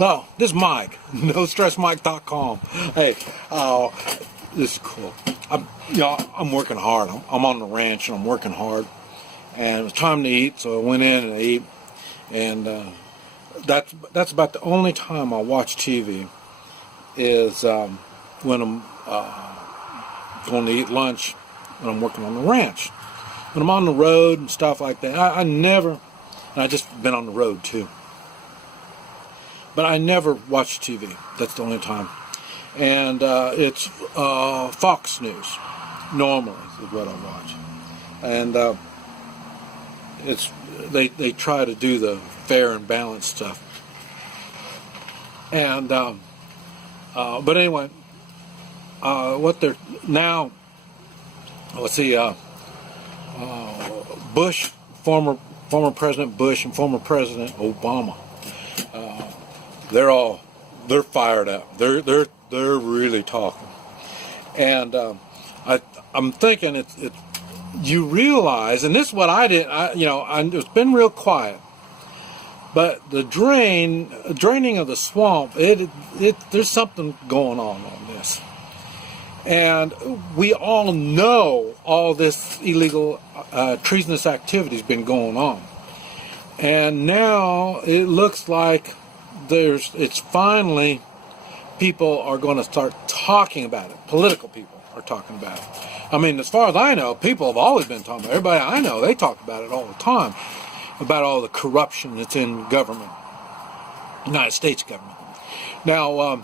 Oh, this is Mike, NoStressMike.com. Hey, this is cool. I'm working hard. I'm on the ranch and I'm working hard. And it was time to eat, so I went in and ate. And that's about the only time I watch TV is when I'm going to eat lunch when I'm working on the ranch. When I'm on the road and stuff like that, I never, and I just been on the road too. But I never watch TV. That's the only time. And it's Fox News, normally, is what I watch. And it's they try to do the fair and balanced stuff. And but anyway, what they're now, let's see, Bush, former President Bush and former President Obama. They're fired up. They're really talking, and I'm thinking it's you realize, and this is what I did. It's been real quiet, but the draining of the swamp. There's something going on this, and we all know all this illegal, treasonous activity has been going on, and now it looks like it's finally people are going to start talking about it. Political people are talking about it. I mean, as far as I know, people have always been talking about it. Everybody I know, they talk about it all the time, about all the corruption that's in government, United States government. Now,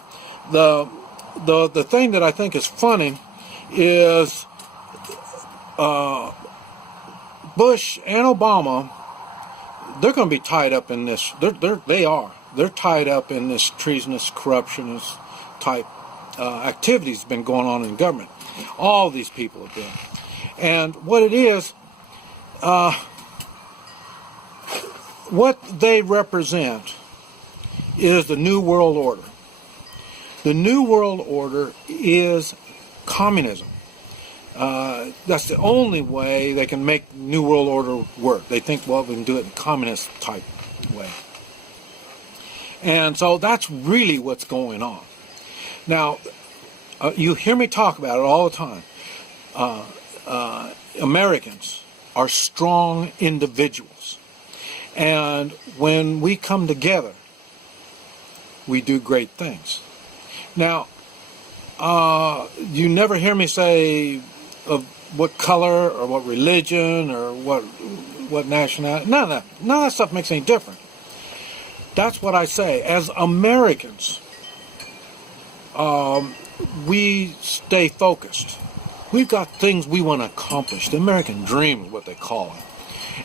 the thing that I think is funny is Bush and Obama, they're going to be tied up in this. They're tied up in this treasonous, corruptionist type activities that's been going on in government. All these people have been. And what it is, what they represent is the New World Order. The New World Order is communism. That's the only way they can make New World Order work. They think, well, we can do it in communist type way. And so that's really what's going on. Now, you hear me talk about it all the time. Americans are strong individuals. And when we come together, we do great things. Now, you never hear me say of what color or what religion or what nationality. None of that stuff makes any difference. That's what I say. As Americans, we stay focused. We've got things we want to accomplish. The American dream is what they call it.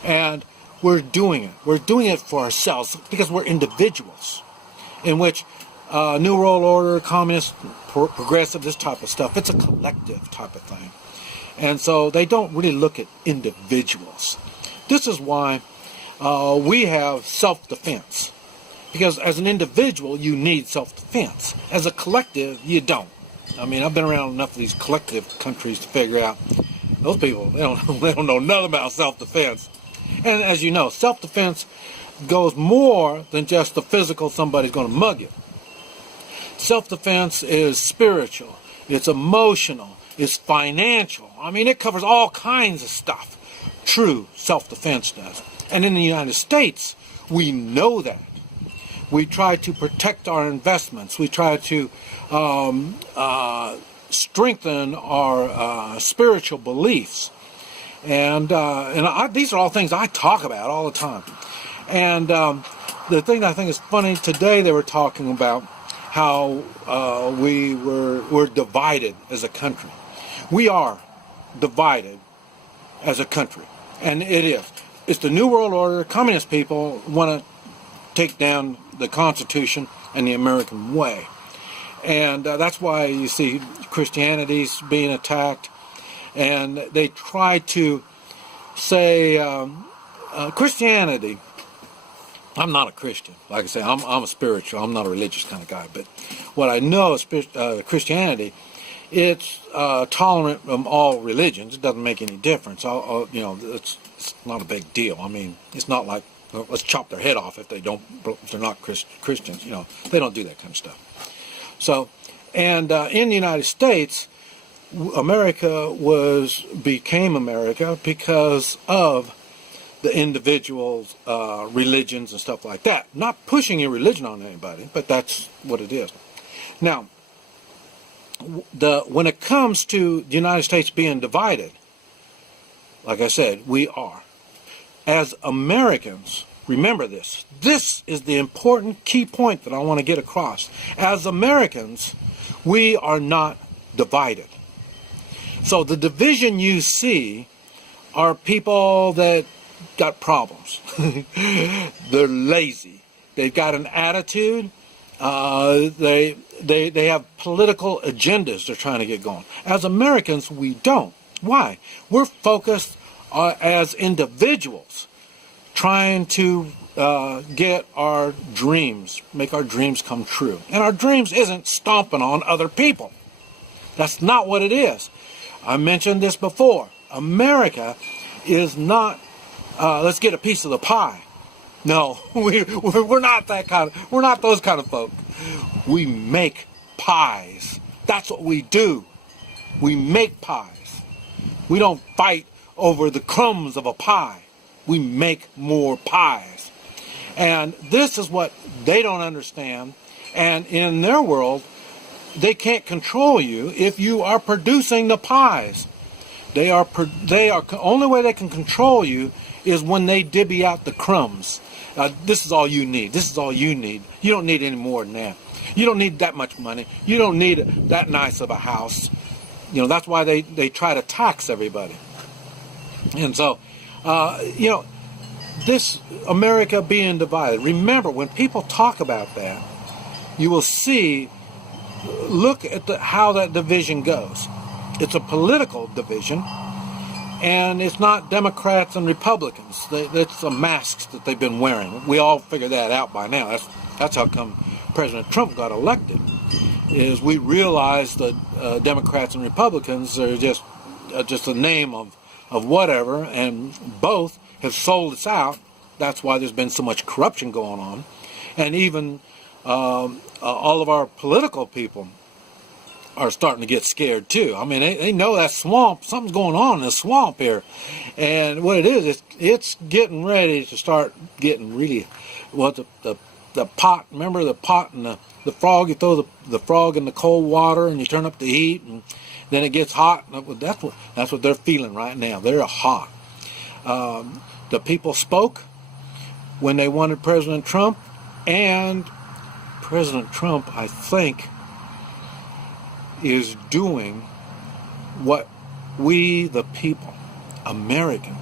And we're doing it. We're doing it for ourselves because we're individuals, in which New World Order, communist, progressive, this type of stuff, it's a collective type of thing. And so they don't really look at individuals. This is why we have self-defense. Because as an individual, you need self-defense. As a collective, you don't. I mean, I've been around enough of these collective countries to figure out those people, they don't know nothing about self-defense. And as you know, self-defense goes more than just the physical, somebody's going to mug you. Self-defense is spiritual, it's emotional, it's financial. I mean, it covers all kinds of stuff. True self-defense does. And in the United States, we know that. We try to protect our investments. We try to strengthen our spiritual beliefs. And these are all things I talk about all the time. And the thing that I think is funny, today they were talking about how we're divided as a country. We are divided as a country. And it is. It's the New World Order. Communist people want to take down the Constitution and the American way. And that's why you see Christianity's being attacked. And they try to say, Christianity, I'm not a Christian. Like I say, I'm a spiritual, I'm not a religious kind of guy. But what I know is Christianity, it's tolerant of all religions. It doesn't make any difference. It's not a big deal. I mean, it's not like Well, let's chop their head off if they're not Christians. They don't do that kind of stuff. So, and in the United States, America became America because of the individuals' religions and stuff like that. Not pushing your religion on anybody, but that's what it is. Now, when it comes to the United States being divided, like I said, we are. As Americans, remember this. This is the important key point that I want to get across. As Americans, we are not divided. So the division you see are people that got problems. They're lazy. They've got an attitude. They have political agendas they're trying to get going. As Americans, we don't. Why? We're focused as individuals trying to get our dreams, make our dreams come true. And our dreams isn't stomping on other people. That's not what it is. I mentioned this before. America is not, let's get a piece of the pie. No, we're not that kind of, we're not those kind of folk. We make pies. That's what we do. We make pies. We don't fight over the crumbs of a pie. We make more pies. And this is what they don't understand. And in their world, they can't control you if you are producing the pies. They are only way they can control you is when they divvy out the crumbs. This is all you need. This is all you need. You don't need any more than that. You don't need that much money. You don't need that nice of a house. That's why they try to tax everybody. And so, this America being divided. Remember, when people talk about that, you will see, look at how that division goes. It's a political division, and it's not Democrats and Republicans. It's the masks that they've been wearing. We all figured that out by now. That's how come President Trump got elected, is we realized that Democrats and Republicans are just a name of whatever, and both have sold us out. That's why there's been so much corruption going on. And even all of our political people are starting to get scared too. I mean, they know that swamp, something's going on in the swamp here. And what it is, it's getting ready to start getting really, the pot, remember the pot and the frog, you throw the frog in the cold water and you turn up the heat and then it gets hot. That's what they're feeling right now. They're hot. The people spoke when they wanted President Trump, and President Trump, I think, is doing what we the people,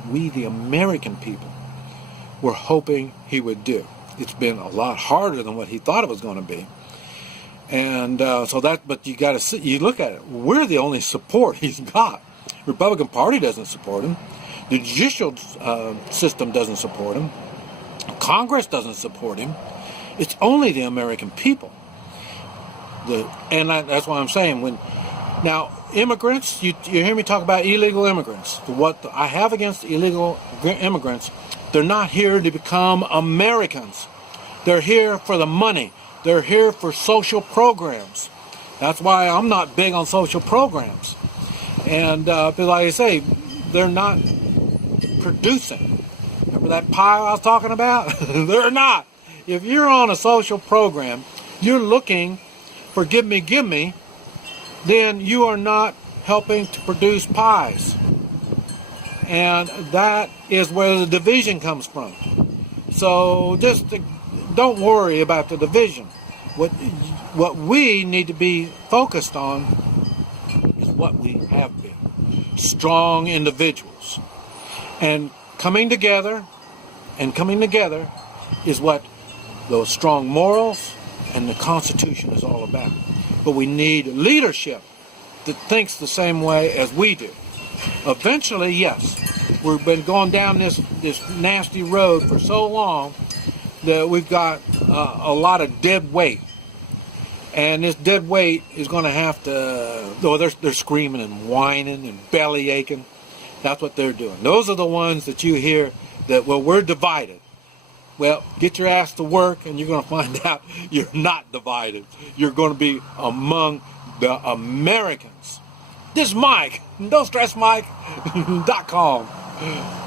we the American people, were hoping he would do. It's been a lot harder than what he thought it was going to be. And but you got to see, you look at it, we're the only support he's got. Republican Party doesn't support him. The judicial system doesn't support him. Congress doesn't support him. It's only the American people. That's why I'm saying, now immigrants, you hear me talk about illegal immigrants. What I have against illegal immigrants, they're not here to become Americans. They're here for the money. They're here for social programs. That's why I'm not big on social programs. And like I say, they're not producing. Remember that pie I was talking about? They're not. If you're on a social program, you're looking for give me, then you are not helping to produce pies. And that is where the division comes from. So don't worry about the division. What we need to be focused on is what we have been. Strong individuals. And coming together is what those strong morals and the Constitution is all about. But we need leadership that thinks the same way as we do. Eventually, yes, we've been going down this nasty road for so long that we've got a lot of dead weight. And this dead weight is going to have to, they're screaming and whining and belly aching. That's what they're doing. Those are the ones that you hear that, we're divided. well, get your ass to work and you're going to find out you're not divided. You're going to be among the Americans. This is Mike, NoStressMike.com.